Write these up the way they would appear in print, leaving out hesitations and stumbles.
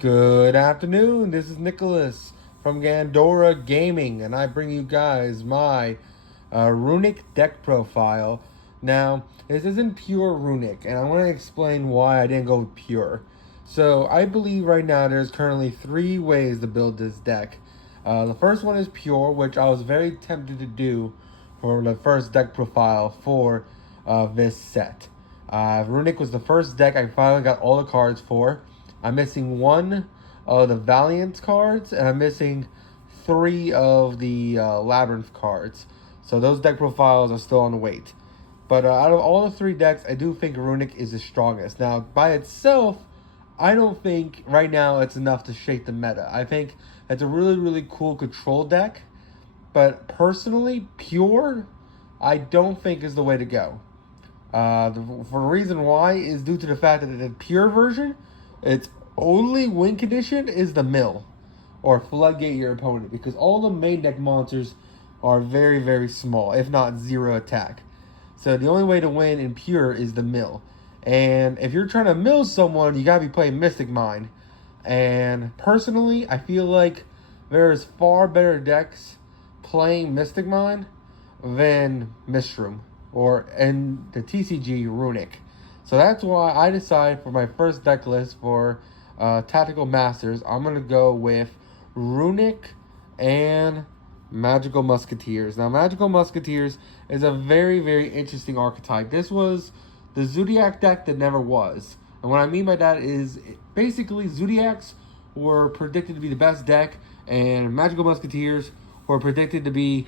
Good afternoon, this is Nicholas from Gandora Gaming, and I bring you guys my Runick deck profile. Now, this isn't pure Runick, and I want to explain why I didn't go with pure. So, I believe right now there's currently 3 ways to build this deck. The first one is pure, which I was very tempted to do for the first deck profile for this set. Runick was the first deck I finally got all the cards for. I'm missing 1 of the Vaylantz cards, and I'm missing 3 of the labyrinth cards. So those deck profiles are still on the wait. But out of all the 3 decks, I do think Runick is the strongest. Now, by itself, I don't think right now it's enough to shake the meta. I think it's a really, really cool control deck. But personally, pure, I don't think is the way to go. For the reason why is due to the fact that the pure version, its only win condition is the mill or floodgate your opponent, because all the main deck monsters are very, very small, if not 0 attack. So the only way to win in pure is the mill. And if you're trying to mill someone, you gotta be playing Mystic Mind. And personally, I feel like there's far better decks playing Mystic Mind than Mistrum or in the TCG Runick. So that's why I decided for my first deck list for Tactical Masters, I'm going to go with Runick and Magical Musketeers. Now, Magical Musketeers is a very, very interesting archetype. This was the Zodiac deck that never was. And what I mean by that is basically Zodiacs were predicted to be the best deck, and Magical Musketeers were predicted to be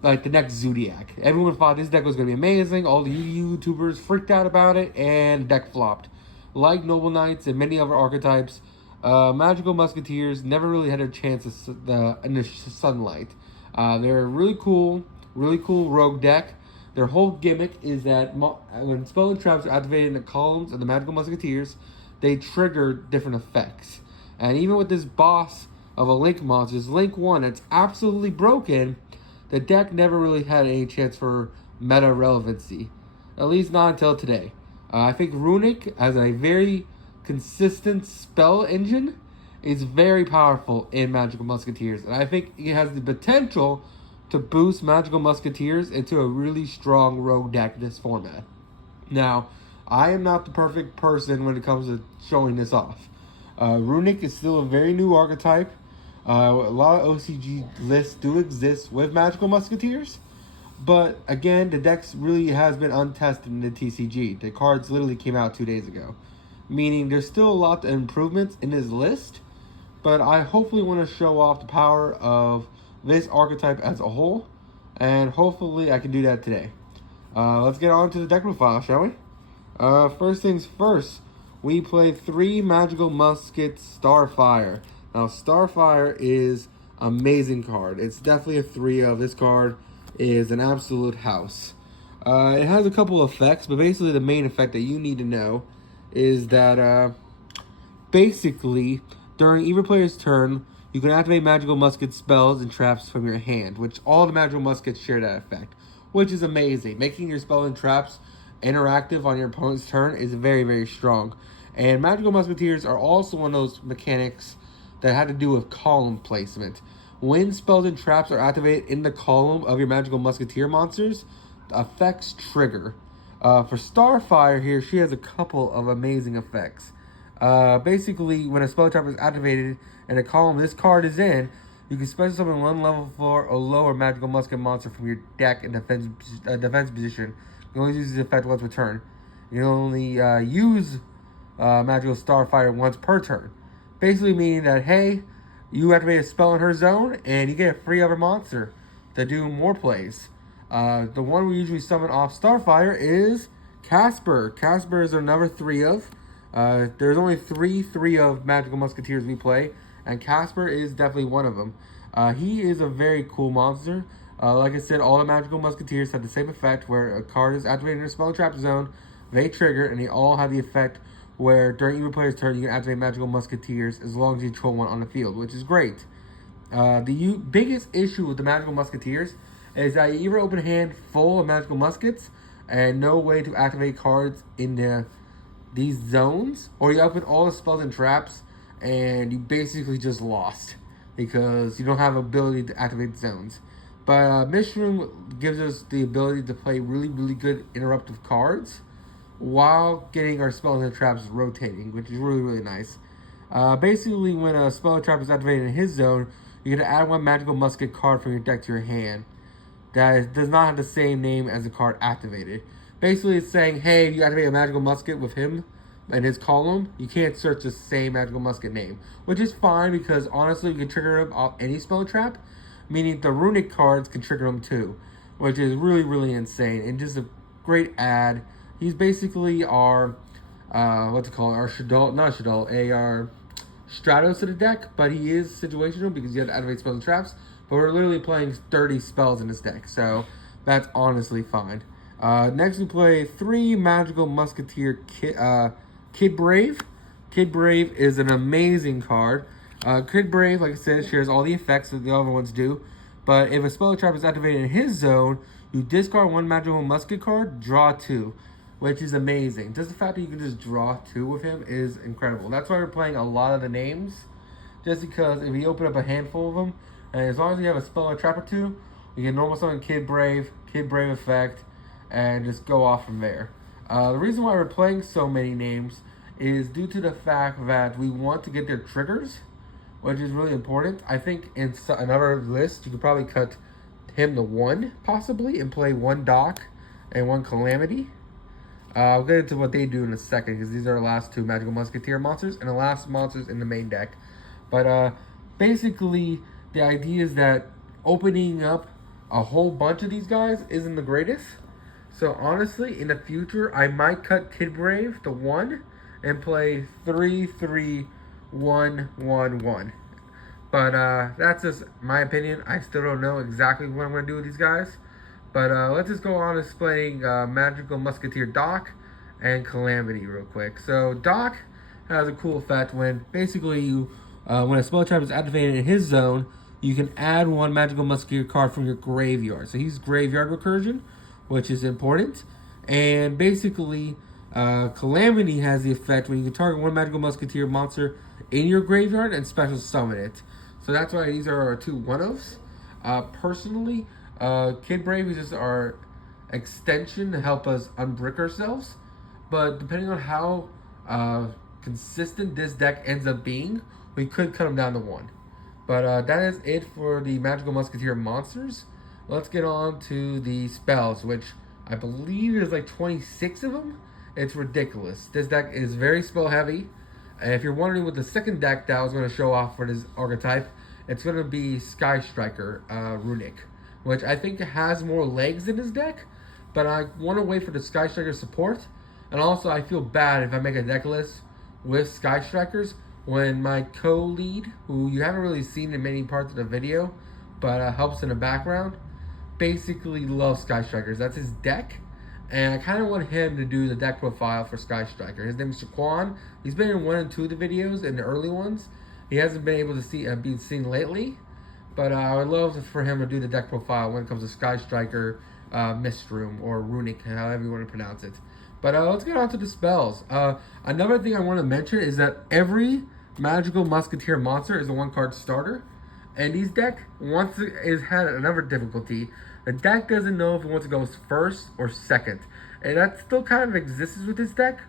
like the next Zodiac. Everyone thought this deck was going to be amazing. All the YouTubers freaked out about it, and deck flopped. Like Noble Knights and many other archetypes, Magical Musketeers never really had a chance in the sunlight. They're a really cool rogue deck. Their whole gimmick is that when spell and traps are activated in the columns of the Magical Musketeers, they trigger different effects. And even with this boss of a Link monster, this Link 1, it's absolutely broken. The deck never really had any chance for meta relevancy, at least not until today. I think Runick, as a very consistent spell engine, is very powerful in Magical Musketeers. And I think it has the potential to boost Magical Musketeers into a really strong rogue deck in this format. Now, I am not the perfect person when it comes to showing this off. Runick is still a very new archetype. A lot of OCG lists do exist with Magical Musketeers, but again, the deck really has been untested in the TCG. The cards literally came out 2 days ago, meaning there's still a lot of improvements in this list, but I hopefully want to show off the power of this archetype as a whole, and hopefully I can do that today. Let's get on to the deck profile, shall we? First things first, we play 3 Magical Musket Starfire. Now, Starfire is an amazing card. It's definitely a 3 of. This card is an absolute house. It has a couple effects, but basically the main effect that you need to know is that basically during either player's turn, you can activate Magical Musket spells and traps from your hand, which all the Magical Muskets share that effect, which is amazing. Making your spell and traps interactive on your opponent's turn is very, very strong. And Magical Musketeers are also one of those mechanics that had to do with column placement. When spells and traps are activated in the column of your Magical Musketeer monsters, the effects trigger. For Starfire here, she has a couple of amazing effects. Basically, when a spell trap is activated in a column this card is in, you can special summon 1 level 4 or lower Magical Musket monster from your deck in defense position. You can only use this effect once per turn. You can only use Magical Starfire once per turn. Basically meaning that, hey, you activate a spell in her zone, and you get a free other monster to do more plays. The one we usually summon off Starfire is Casper. Casper is another 3 of. There's only 3 of Magical Musketeers we play, and Casper is definitely one of them. He is a very cool monster. Like I said, all the Magical Musketeers have the same effect, where a card is activated in a spell trap zone, they trigger, and they all have the effect where during either player's turn, you can activate Magical Musketeers as long as you control one on the field, which is great. The biggest issue with the Magical Musketeers is that you either open a hand full of Magical Muskets and no way to activate cards in these zones, or you open all the spells and traps and you basically just lost because you don't have ability to activate zones. But Mishroom gives us the ability to play really, really good interruptive cards while getting our spells and traps rotating, which is really, really nice. Basically, when a spell or trap is activated in his zone, you get to add one magical musket card from your deck to your hand does not have the same name as the card activated. Basically, it's saying, hey, if you activate a magical musket with him in his column, you can't search the same magical musket name, which is fine because honestly, you can trigger him off any spell trap, meaning the Runick cards can trigger him too, which is really, really insane and just a great add. He's basically our, what's it called, our our Stratos to the deck, but he is situational because you have to activate spells and traps. But we're literally playing 30 spells in this deck, so that's honestly fine. Next we play 3 Magical Musketeer Kid Brave. Kid Brave is an amazing card. Kid Brave, like I said, shares all the effects that the other ones do. But if a spell or trap is activated in his zone, you discard 1 Magical Musket card, draw 2. Which is amazing. Just the fact that you can just draw 2 with him is incredible. That's why we're playing a lot of the names. Just because if we open up a handful of them, and as long as you have a spell or trap or 2, you can normal summon Kid Brave effect, and just go off from there. The reason why we're playing so many names is due to the fact that we want to get their triggers, which is really important. I think in another list, you could probably cut him to 1, possibly, and play 1 Doc and 1 Calamity. I'll get into what they do in a second, because these are the last 2 Magical Musketeer monsters, and the last monsters in the main deck. But basically, the idea is that opening up a whole bunch of these guys isn't the greatest. So honestly, in the future, I might cut Kid Brave to 1 and play 3-3-1-1-1. But that's just my opinion. I still don't know exactly what I'm going to do with these guys. But let's just go on displaying Magical Musketeer Doc and Calamity real quick. So Doc has a cool effect when basically you, when a spell trap is activated in his zone, you can add 1 Magical Musketeer card from your graveyard. So he's graveyard recursion, which is important. And basically, Calamity has the effect when you can target 1 Magical Musketeer monster in your graveyard and special summon it. So that's why these are our 2 one-ofs. Personally, Kid Brave is just our extension to help us unbrick ourselves. But depending on how consistent this deck ends up being, we could cut him down to 1. But that is it for the Magical Musketeer monsters. Let's get on to the spells, which I believe there's like 26 of them. It's ridiculous. This deck is very spell heavy. And if you're wondering what the second deck that I was going to show off for this archetype, it's going to be Sky Striker Runick, which I think has more legs in his deck, but I want to wait for the Sky Striker support. And also, I feel bad if I make a deck list with Sky Strikers when my co-lead, who you haven't really seen in many parts of the video, but helps in the background, basically loves Sky Strikers. That's his deck, and I kind of want him to do the deck profile for Sky Striker. His name is Shaquan. He's been in 1 and 2 of the videos, in the early ones. He hasn't been able to be seen lately, but I would love for him to do the deck profile when it comes to Sky Striker, Mistroom, or Runick, however you want to pronounce it. But let's get on to the spells. Another thing I want to mention is that every Magical Musketeer monster is a 1-card starter. And these deck had another difficulty. The deck doesn't know if it wants to go first or second. And that still kind of exists with this deck.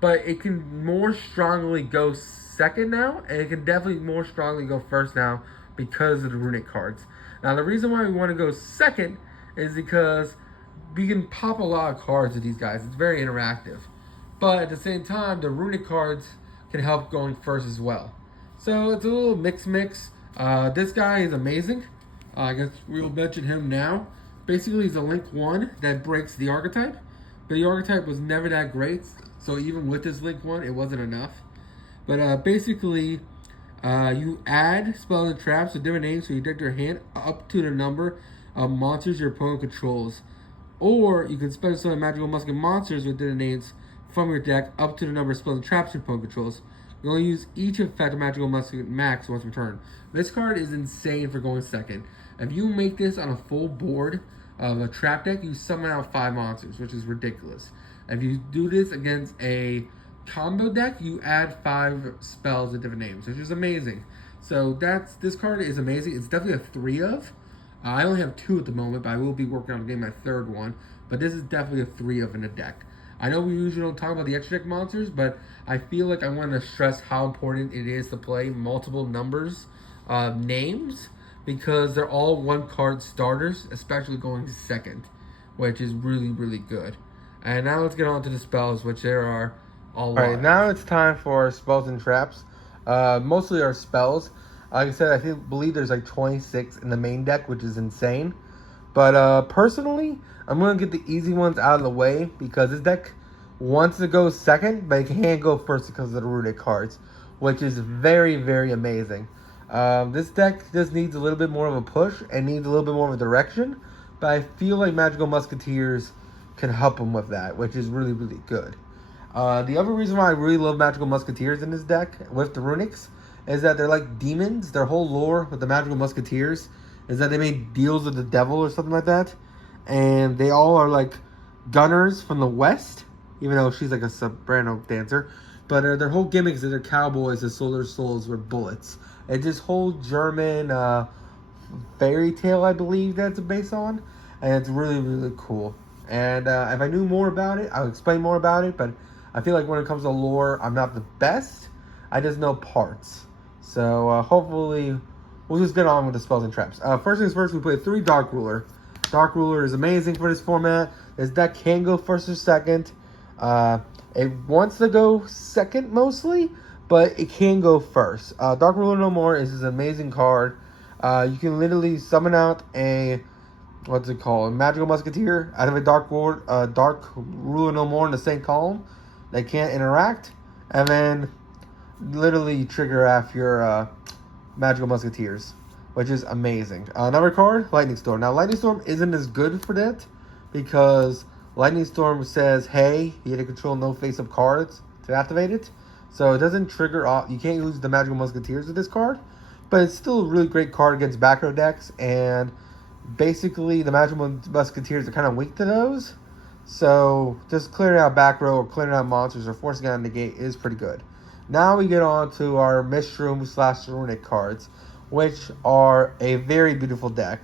But it can more strongly go second now. And it can definitely more strongly go first now because of the Runick cards. Now the reason why we want to go second is because we can pop a lot of cards with these guys. It's very interactive. But at the same time, the Runick cards can help going first as well. So it's a little mix. This guy is amazing. I guess we'll mention him now. Basically, he's a Link 1 that breaks the Archetype. But the Archetype was never that great. So even with this Link 1, it wasn't enough. But basically, you add spells and traps with different names so you deck your hand up to the number of monsters your opponent controls. Or you can spend some Magical Musket monsters with different names from your deck up to the number of spells and traps your opponent controls. You only use each effect of Magical Musket max once per turn. This card is insane for going second. If you make this on a full board of a trap deck, you summon out 5 monsters, which is ridiculous. If you do this against a combo deck, you add 5 spells with different names, which is amazing. So this card is amazing. It's definitely a 3 of. I only have 2 at the moment, but I will be working on getting my 3rd one. But this is definitely a 3 of in a deck. I know we usually don't talk about the extra deck monsters, but I feel like I want to stress how important it is to play multiple numbers of names, because they're all 1-card starters, especially going second, which is really, really good. And now let's get on to the spells, which there are a lot. Alright, now it's time for spells and traps. Mostly our spells. Like I said, I believe there's like 26 in the main deck, which is insane. But personally, I'm going to get the easy ones out of the way, because this deck wants to go second, but it can't go first because of the Runick cards, which is very, very amazing. This deck just needs a little bit more of a push and needs a little bit more of a direction, but I feel like Magical Musketeers can help them with that, which is really, really good. The other reason why I really love Magical Musketeers in this deck with the Runicks is that they're like demons. Their whole lore with the Magical Musketeers is that they made deals with the devil or something like that. And they all are like gunners from the West, even though she's like a soprano dancer. But their whole gimmick is that they're cowboys that sold their souls with bullets. It's this whole German fairy tale, I believe, that's based on. And it's really, really cool. And if I knew more about it, I would explain more about it. But I feel like when it comes to lore, I'm not the best. I just know parts. So hopefully we'll just get on with the spells and traps. First things first, we play 3 Dark Ruler. Dark Ruler is amazing for this format. This deck can go first or second. It wants to go second mostly, but it can go first. Dark Ruler No More is this amazing card. You can literally summon out a, what's it called, a Magical Musketeer out of a Dark Ruler No More in the same column. They can't interact, and then literally trigger off your Magical Musketeers, which is amazing. Another card, Lightning Storm. Now, Lightning Storm isn't as good for that, because Lightning Storm says, hey, you have to control no face-up cards to activate it. So it doesn't trigger off. You can't use the Magical Musketeers with this card, but it's still a really great card against backrow decks, and basically the Magical Musketeers are kind of weak to those. So just clearing out backrow or clearing out monsters or forcing out a negate is pretty good. Now we get on to our Mishroom / Runick cards, which are a very beautiful deck.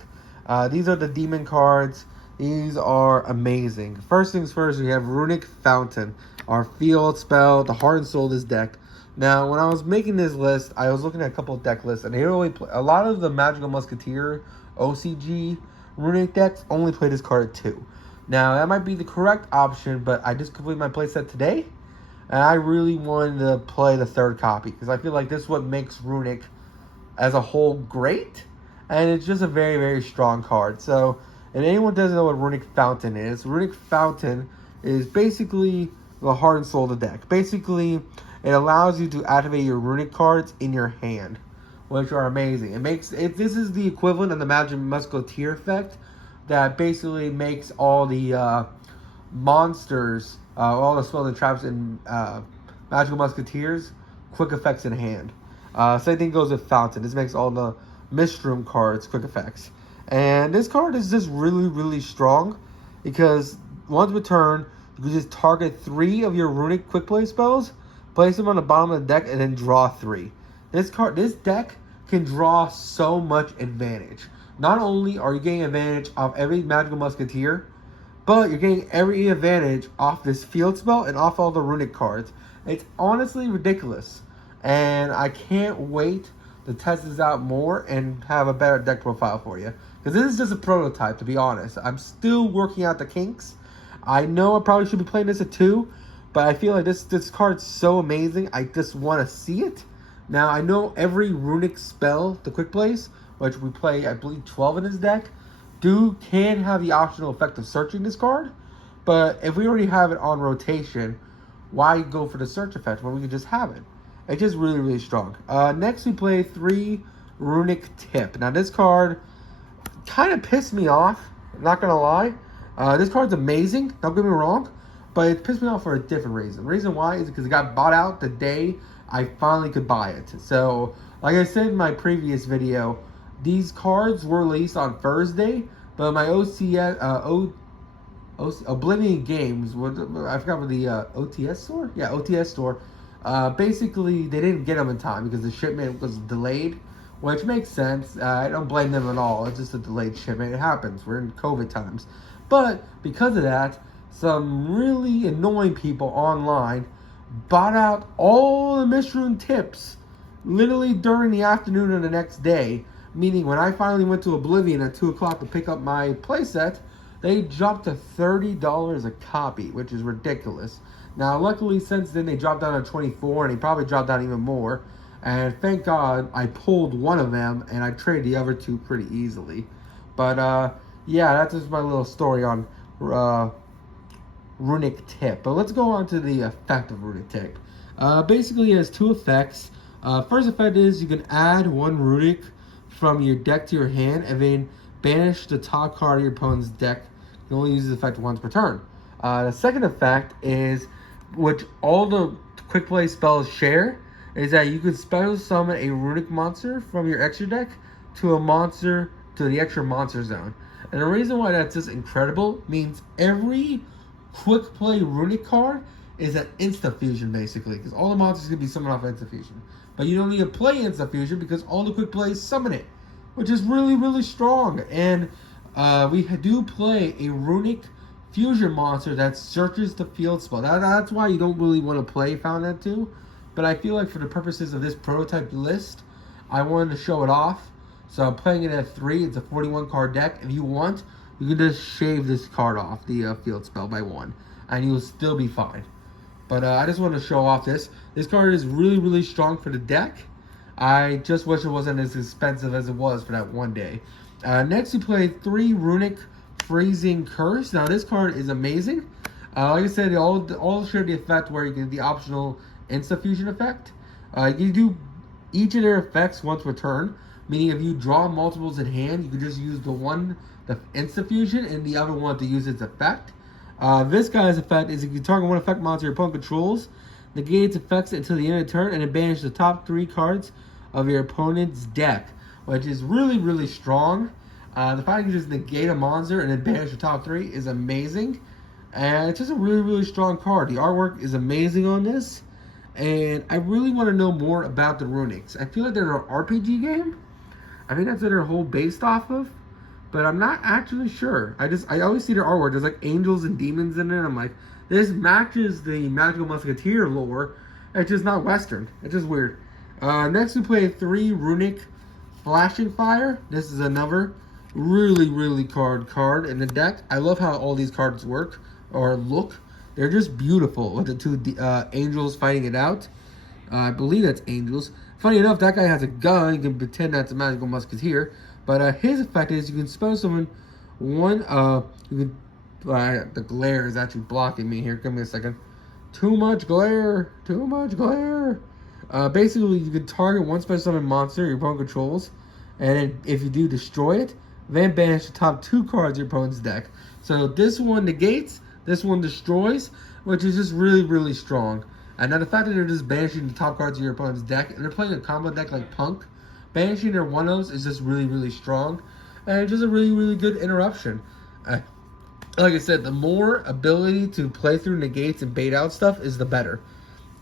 These are the demon cards. These are amazing. First things first, we have Runick Fountain, our field spell, the heart and soul of this deck. Now, when I was making this list, I was looking at a couple of deck lists, and they only play, a lot of the Magical Musketeer OCG Runick decks only play this card at 2. Now, that might be the correct option, but I just completed my playset today, and I really wanted to play the 3rd copy, because I feel like this is what makes Runick as a whole great, and it's just a very, very strong card. So, and anyone doesn't know what Runick Fountain is, Runick Fountain is basically the heart and soul of the deck. Basically, it allows you to activate your Runick cards in your hand, which are amazing. This is the equivalent of the Magic Musketeer effect, that basically makes all the monsters, all the spells and traps in Magical Musketeers, quick effects in hand. Same thing goes with Fountain. This makes all the Mishroom cards quick effects. And this card is just really, really strong, because once per turn, you can just target 3 of your Runick quick play spells, place them on the bottom of the deck, and then draw 3. This deck can draw so much advantage. Not only are you getting advantage off every Magical Musketeer, but you're getting every advantage off this field spell and off all the Runick cards. It's honestly ridiculous. And I can't wait to test this out more and have a better deck profile for you. Because this is just a prototype, to be honest. I'm still working out the kinks. I know I probably should be playing this at 2, but I feel like this card's so amazing, I just want to see it. Now, I know every Runick spell, the quick plays, which we play, I believe, 12 in this deck, can have the optional effect of searching this card. But if we already have it on rotation, why go for the search effect when we can just have it? It's just really, really strong. Next, we play 3 Runick Tip. Now, this card kind of pissed me off, not going to lie. This card's amazing, don't get me wrong, but it pissed me off for a different reason. The reason why is because it got bought out the day I finally could buy it. So, like I said in my previous video, these cards were released on Thursday, but my Oblivion Games. I forgot what the OTS store. Yeah, OTS store. Basically, they didn't get them in time because the shipment was delayed, which makes sense. I don't blame them at all. It's just a delayed shipment. It happens. We're in COVID times. But because of that, some really annoying people online bought out all the Mishroom tips literally during the afternoon of the next day. Meaning when I finally went to Oblivion at 2 o'clock to pick up my playset, they dropped to $30 a copy, which is ridiculous. Now, luckily, since then, they dropped down to 24, and they probably dropped down even more. And thank God I pulled one of them, and I traded the other two pretty easily. But, yeah, that's just my little story on Runick tip. But let's go on to the effect of Runick tip. Basically, it has 2 effects. First effect is you can add 1 Runick from your deck to your hand, and then banish the top card of your opponent's deck. You can only use this effect once per turn. The second effect is, which all the quick play spells share, is that you can special summon a Runick monster from your extra deck to the extra monster zone. And the reason why that's just incredible means every quick play Runick card is an insta fusion basically, because all the monsters can be summoned off insta fusion. But you don't need to play insta fusion because all the quick plays summon it, which is really, really strong. And we do play a Runick fusion monster that searches the field spell. That's why you don't really want to play Fountain 2. But I feel like for the purposes of this prototype list, I wanted to show it off. So I'm playing it at 3. It's a 41 card deck. If you want, you can just shave this card off, the field spell, by 1. And you'll still be fine. But I just wanted to show off this. This card is really, really strong for the deck. I just wish it wasn't as expensive as it was for that one day. Next, we play 3 Runick Freezing Curse. Now, this card is amazing. Like I said, they all share the effect where you get the optional Insta Fusion effect. You do each of their effects once per turn, meaning if you draw multiples in hand, you can just use the Insta Fusion, and the other one to use its effect. This guy's effect is if you target one effect monster your opponent controls, negate its effects until the end of the turn, and then banish the top 3 cards of your opponent's deck, which is really, really strong. The fact you just negate a monster and then banish the top 3 is amazing. And it's just a really, really strong card. The artwork is amazing on this. And I really want to know more about the Runicks. I feel like they're an RPG game. I think that's what they're whole based off of. But I'm not actually sure. I always see their artwork. There's like angels and demons in it. I'm like, this matches the Magical Musketeer lore. It's just not Western. It's just weird. Next we play 3 Runick Flashing Fire. This is another really, really card in the deck. I love how all these cards work or look. They're just beautiful with the 2 angels fighting it out. I believe that's angels. Funny enough, that guy has a gun. You can pretend that's a Magical Musketeer. But his effect is you can spell summon one. The glare is actually blocking me here. Give me a second. Too much glare. Too much glare. Basically, you can target one special summon monster your opponent controls, and then if you do, destroy it. Then banish the top 2 cards of your opponent's deck. So this one negates, this one destroys, which is just really, really strong. And now the fact that they're just banishing the top cards of your opponent's deck, and they're playing a combo deck like Punk, banishing their one-ofs is just really, really strong. And it's just a really, really good interruption. Like I said, the more ability to play through negates and bait out stuff is the better.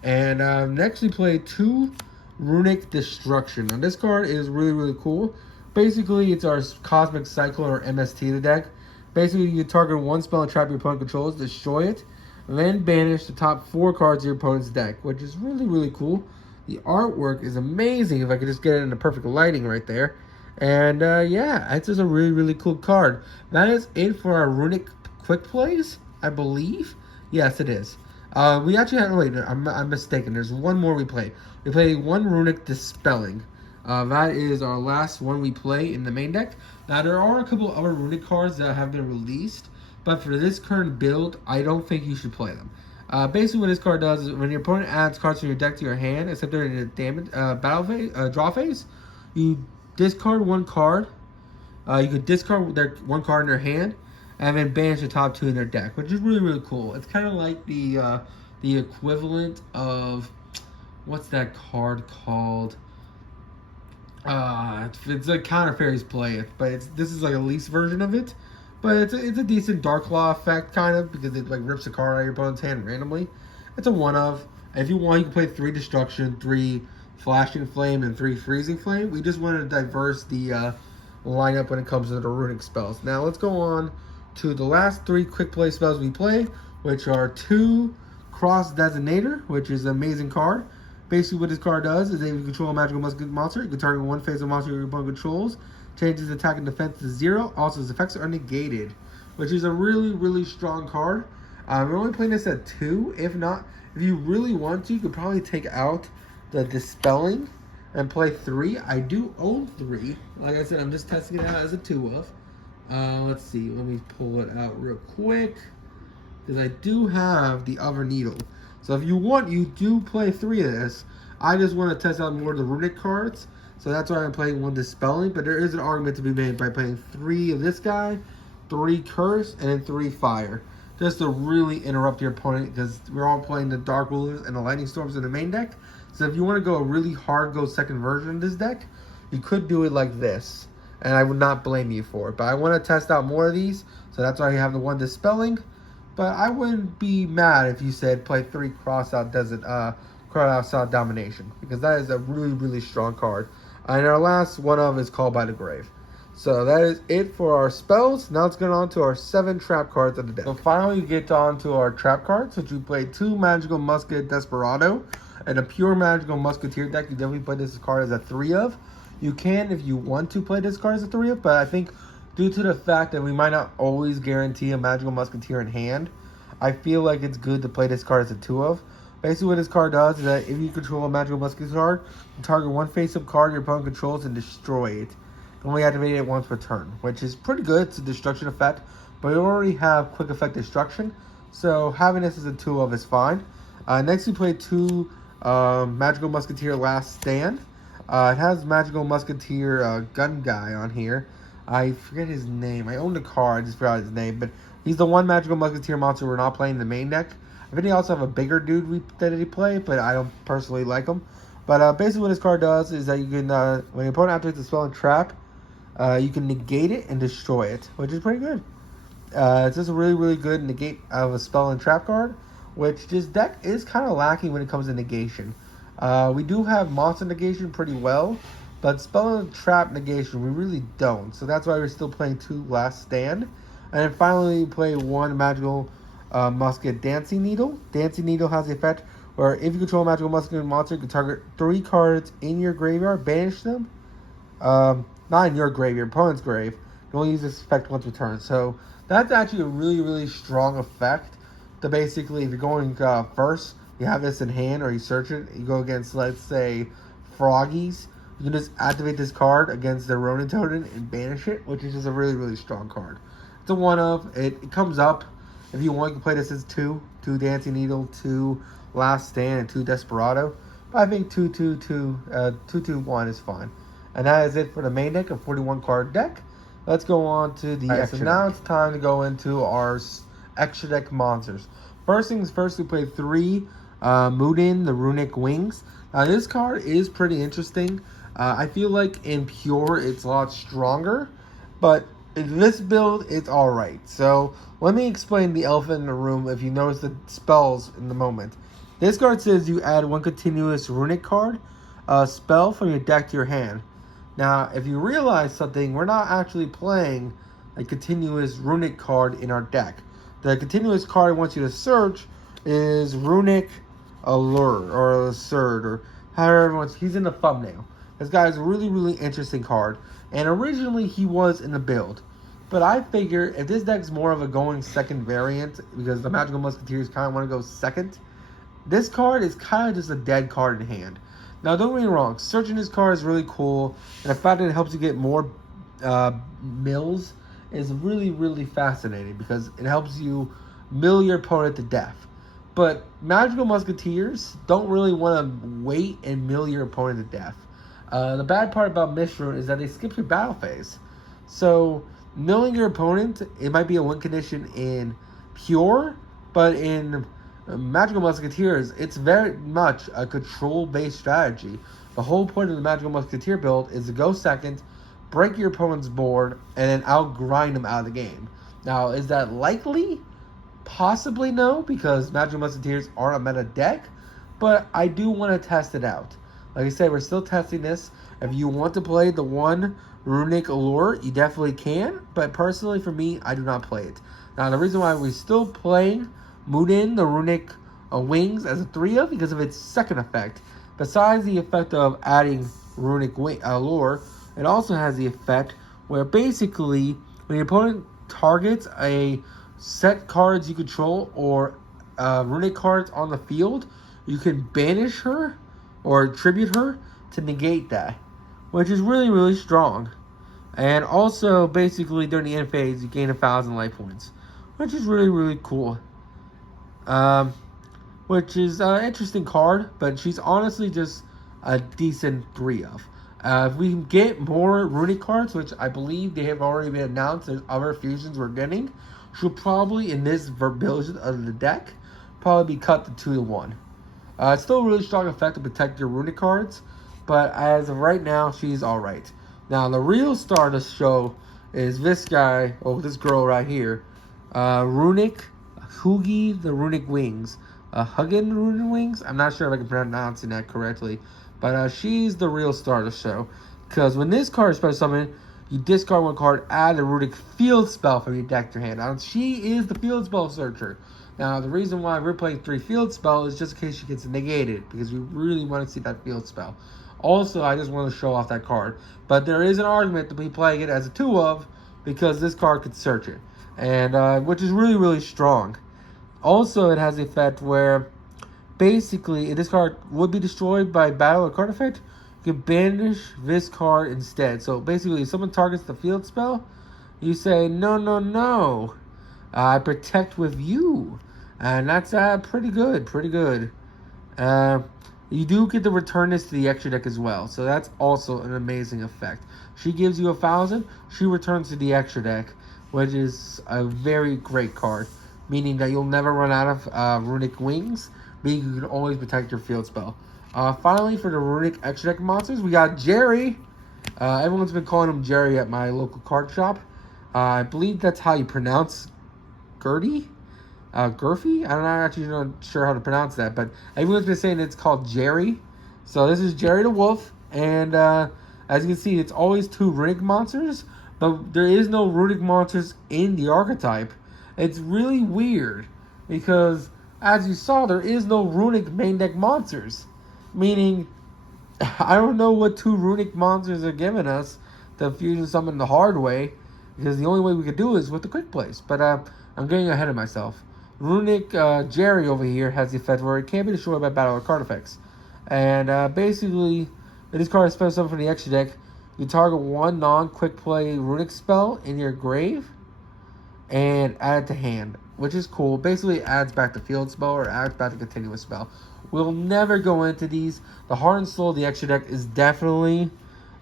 And next we play 2 Runick Destruction. Now this card is really, really cool. Basically, it's our Cosmic Cyclone or MST to the deck. Basically, you target one spell and trap your opponent controls, destroy it, then banish the top 4 cards of your opponent's deck, which is really, really cool. The artwork is amazing if I could just get it in the perfect lighting right there. And yeah, it's just a really, really cool card. That is it for our Runick Quick Plays, I believe. Yes, it is. We actually had, wait, I'm mistaken. There's one more we played. We played 1 Runick Dispelling. That is our last one we play in the main deck. Now, there are a couple other Runick cards that have been released, but for this current build, I don't think you should play them. Basically, what this card does is when your opponent adds cards from your deck to your hand, except they're in a damage battle phase, draw phase, you discard 1 card. You could discard their 1 card in their hand, and then banish the top 2 in their deck, which is really, really cool. It's kind of like the equivalent of, what's that card called? It's like Counter Fairies Play It, but this is like a least version of it. But it's a decent Dark Claw effect, kind of, because it like rips a card out of your opponent's hand randomly. It's a one of. If you want, you can play 3 Destruction, 3 Flashing Flame, and 3 Freezing Flame. We just wanted to diverse the lineup when it comes to the Runick spells. Now let's go on to the last 3 quick play spells we play, which are 2 Cross Designator, which is an amazing card. Basically what this card does is that if you control a magical musket monster, you can target one face of monster your opponent controls, changes attack and defense to 0, also its effects are negated, which is a really strong card. We're only playing this at 2. If not, if you really want to, you could probably take out the Dispelling and play 3. I do own 3. Like I said, I'm just testing it out as a 2 of. Let's see, let me pull it out real quick, because I do have the other needle. So if you want, you do play 3 of this. I just want to test out more of the Runick cards, so that's why I'm playing 1 Dispelling. But there is an argument to be made by playing 3 of this guy, 3 Curse, and then 3 Fire, just to really interrupt your opponent, because we're all playing the Dark Rulers and the Lightning Storms in the main deck. So if you want to go a really hard go second version of this deck, you could do it like this, and I would not blame you for it. But I want to test out more of these, so that's why you have the 1 Dispelling. But I wouldn't be mad if you said play 3 Crossout Domination, because that is a really strong card. And our last one of is Called by the Grave. So that is it for our spells. Now let's get on to our 7 trap cards of the deck. So finally we get on to our trap cards, which we play 2 Magical Musket Desperado and a pure Magical Musketeer deck. You definitely play this card as a 3 of. You can, if you want to, play this card as a 3 of, but I think due to the fact that we might not always guarantee a Magical Musketeer in hand, I feel like it's good to play this card as a 2 of. Basically what this card does is that if you control a Magical Musketeer card, you target one face-up card your opponent controls and destroy it. You only activate it once per turn, which is pretty good. It's a destruction effect, but you already have quick effect destruction, so having this as a 2 of is fine. Next we play 2 Magical Musketeer Last Stand. It has Magical Musketeer gun guy on here. I forget his name. I own the card, I just forgot his name, but he's the 1 Magical Musketeer monster we're not playing in the main deck. I think he also have a bigger dude that he play, but I don't personally like him. But basically what this card does is that you can, when your opponent activates a spell and trap, you can negate it and destroy it, which is pretty good. It's just a really good negate of a spell and trap card, which this deck is kind of lacking when it comes to negation. We do have monster negation pretty well, but spell and trap negation we really don't. So that's why we're still playing 2 Last Stand. And then finally we play 1 Magical Musket Dancing Needle. Dancing Needle has the effect where if you control a Magical Musket monster, you can target 3 cards in your graveyard, banish them. Not in your grave, your opponent's grave. You only use this effect once per turn. So that's actually a really strong effect. To basically, if you're going first, you have this in hand or you search it, you go against, let's say, Froggies. You can just activate this card against the Ronin Totem and banish it, which is just a really strong card. It's a 1 of. It comes up. If you want, you can play this as 2 Dancing Needle, 2 Last Stand, and 2 Desperado. But I think 2-2-1 is fine. And that is it for the main deck, a 41 card deck. Let's go on to the extra. So now it's time to go into our extra deck monsters. First things first, we play 3 Munin, the Runick Wings. Now this card is pretty interesting. I feel like in pure it's a lot stronger, but in this build it's alright. So let me explain the elephant in the room if you notice the spells in the moment. This card says you add 1 continuous Runick card spell from your deck to your hand. Now, if you realize something, we're not actually playing a continuous Runick card in our deck. The continuous card I want you to search is Runick Allure, or Assert, or however everyone's. He's in the thumbnail. This guy is a really interesting card, and originally he was in the build. But I figure if this deck's more of a going second variant, because the Magical Musketeers kind of want to go second, this card is kind of just a dead card in hand. Now, don't get me wrong, searching this card is really cool, and the fact that it helps you get more mills is really fascinating, because it helps you mill your opponent to death. But Magical Musketeers don't really want to wait and mill your opponent to death. The bad part about Mishra is that they skip your battle phase. So, milling your opponent, it might be a win condition in Pure, but in Magical Musketeers, it's very much a control-based strategy. The whole point of the Magical Musketeer build is to go second, break your opponent's board, and then out-grind them out of the game. Now, is that likely? Possibly no, because Magic Musketeers aren't a meta deck, but I do want to test it out. Like I said, we're still testing this. If you want to play the one Runick Allure, you definitely can, but personally for me, I do not play it. Now, the reason why we're still playing Moodin, the Runick Wings, as a 3-of, because of its second effect. Besides the effect of adding Runick Allure, it also has the effect where basically, when your opponent targets a set cards you control or Runick cards on the field, you can banish her or tribute her to negate that, which is really, really strong. And also, basically, during the end phase, you gain 1,000 life points, which is really, really cool. Which is an interesting card, but she's honestly just a decent 3-of. If we can get more Runick cards, which I believe they have already been announced, there's other fusions we're getting, she'll probably, in this version of the deck, probably be cut to 2-1. It's still a really strong effect to protect your Runick cards, but as of right now, she's alright. Now, the real star of the show is this guy, or this girl right here, Runick, Hugi the Runick Wings. Huggin Runick Wings? I'm not sure if I can pronounce that correctly, but she's the real star of the show. Because when this card is special summon, you discard one card, add a Runick field spell from your deck to your hand. Now, she is the field spell searcher. Now, the reason why we're playing 3 field spell is just in case she gets negated, because we really want to see that field spell. Also, I just want to show off that card. But there is an argument to be playing it as a 2-of, because this card could search it, and which is really, really strong. Also, it has the effect where, basically, this card would be destroyed by battle or card effect. You can banish this card instead. So, basically, if someone targets the field spell, you say, no, no, no. I protect with you. And that's pretty good, pretty good. You do get to return this to the extra deck as well. So, that's also an amazing effect. She gives you 1,000. She returns to the extra deck, which is a very great card. Meaning that you'll never run out of Runick Wings, meaning you can always protect your field spell. Finally, for the Runick extra deck monsters, we got Jerry. Everyone's been calling him Jerry at my local card shop. I believe that's how you pronounce Gertie? Gurfy? I'm not actually sure how to pronounce that, but everyone's been saying it's called Jerry. So this is Jerry the Wolf, and as you can see, it's always 2 Runick monsters, but there is no Runick monsters in the archetype. It's really weird, because as you saw, there is no Runick main deck monsters. Meaning, I don't know what 2 Runick monsters are giving us to fusion summon the hard way, because the only way we could do it is with the quick plays. But I'm getting ahead of myself. Runick Jerry over here has the effect where it can't be destroyed by battle or card effects. And basically, if this card is special summon from the extra deck, you target 1 non-quick play Runick spell in your grave and add it to hand, which is cool. Basically, it adds back the field spell or adds back the continuous spell. We'll never go into these. The heart and soul of the extra deck is definitely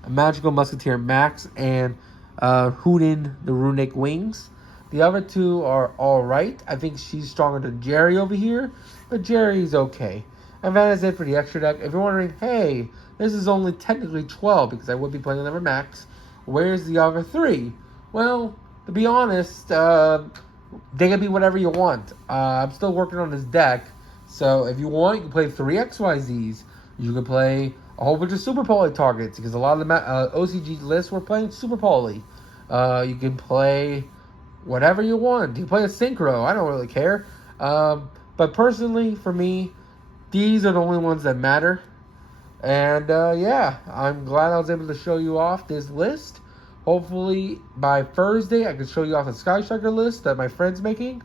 a Magical Musketeer Max and Hootin the Runick Wings. The other 2 are alright. I think she's stronger than Jerry over here, but Jerry's okay. And that is it for the extra deck. If you're wondering, hey, this is only technically 12 because I would be playing another Max, where's the other 3? Well, to be honest, they can be whatever you want. I'm still working on this deck, so if you want, you can play 3 XYZs. You can play a whole bunch of Super Poly targets, because a lot of the OCG lists were playing Super Poly. You can play whatever you want. You can play a Synchro. I don't really care. But personally, for me, these are the only ones that matter. And yeah, I'm glad I was able to show you off this list. Hopefully, by Thursday, I can show you off the Sky Striker list that my friend's making.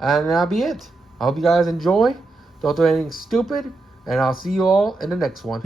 And that'll be it. I hope you guys enjoy. Don't do anything stupid. And I'll see you all in the next one.